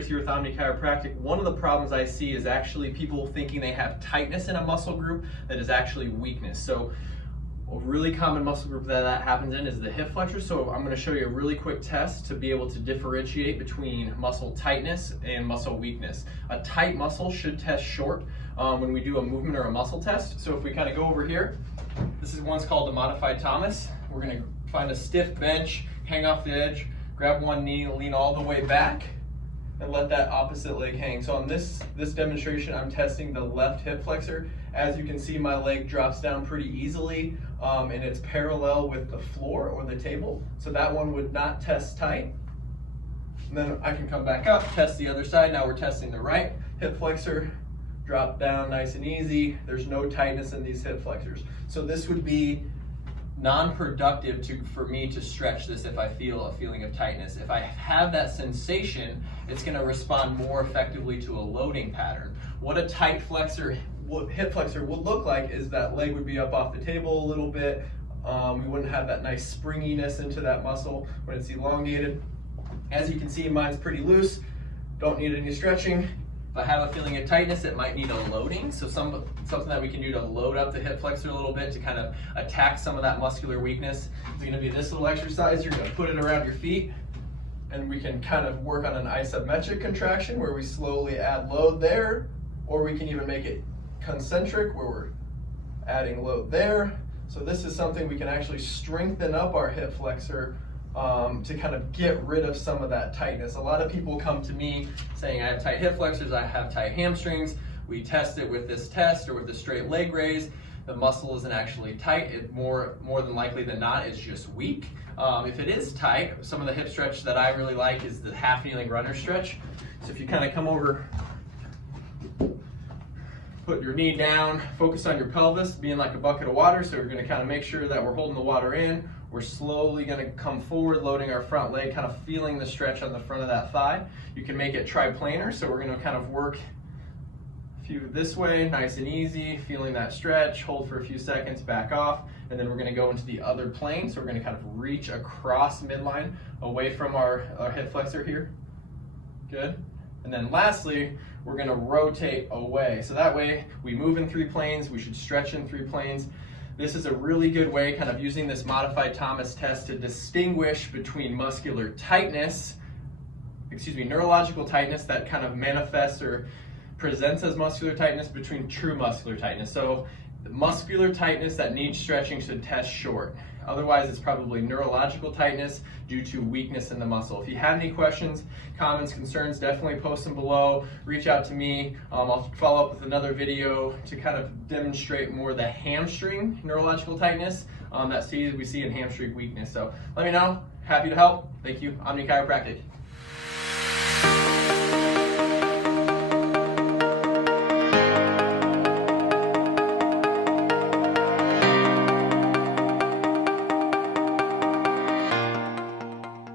Peters here with OMNE Chiropractic. One of the problems I see is actually people thinking they have tightness in a muscle group that is actually weakness. So a really common muscle group that happens in is the hip flexor. So I'm going to show you a really quick test to be able to differentiate between muscle tightness and muscle weakness. A tight muscle should test short when we do a movement or a muscle test. So if we kind of go over here, this is one's called the modified Thomas. We're going to find a stiff bench, hang off the edge, grab one knee, lean all the way back, and let that opposite leg hang. So on this demonstration, I'm testing the left hip flexor. As you can see, my leg drops down pretty easily, and it's parallel with the floor or the table. So that one would not test tight. And then I can come back up, test the other side. Now we're testing the right hip flexor. Drop down nice and easy. There's no tightness in these hip flexors. So this would be non-productive for me to stretch this if I feel a feeling of tightness. If I have that sensation, it's going to respond more effectively to a loading pattern. What a tight hip flexor would look like is that leg would be up off the table a little bit. We wouldn't have that nice springiness into that muscle when it's elongated. As you can see, mine's pretty loose. Don't need any stretching. If I have a feeling of tightness, it might need a loading. So something that we can do to load up the hip flexor a little bit to kind of attack some of that muscular weakness is going to be this little exercise. You're going to put it around your feet, and we can kind of work on an isometric contraction where we slowly add load there, or we can even make it concentric where we're adding load there. So this is something we can actually strengthen up our hip flexor to kind of get rid of some of that tightness. A lot of people come to me saying, I have tight hip flexors, I have tight hamstrings. We test it with this test or with the straight leg raise. The muscle isn't actually tight. It more than likely than not is just weak. If it is tight, some of the hip stretch that I really like is the half kneeling runner stretch. So if you kind of come over, put your knee down, focus on your pelvis being like a bucket of water. So we're going to kind of make sure that we're holding the water in. We're slowly going to come forward, loading our front leg, kind of feeling the stretch on the front of that thigh. You can make it triplanar, so we're going to kind of work a few this way, nice and easy, feeling that stretch, hold for a few seconds, back off, and then we're going to go into the other plane. So we're going to kind of reach across midline away from our hip flexor here. Good. And then lastly, we're going to rotate away. So that way we move in 3 planes, we should stretch in 3 planes. This is a really good way, kind of using this modified Thomas test to distinguish between muscular tightness, neurological tightness that kind of manifests or presents as muscular tightness between true muscular tightness. So muscular tightness that needs stretching should test short. Otherwise, it's probably neurological tightness due to weakness in the muscle. If you have any questions, comments, concerns, definitely post them below. Reach out to me. I'll follow up with another video to kind of demonstrate more the hamstring neurological tightness that we see in hamstring weakness. So let me know. Happy to help. Thank you. OMNE Chiropractic.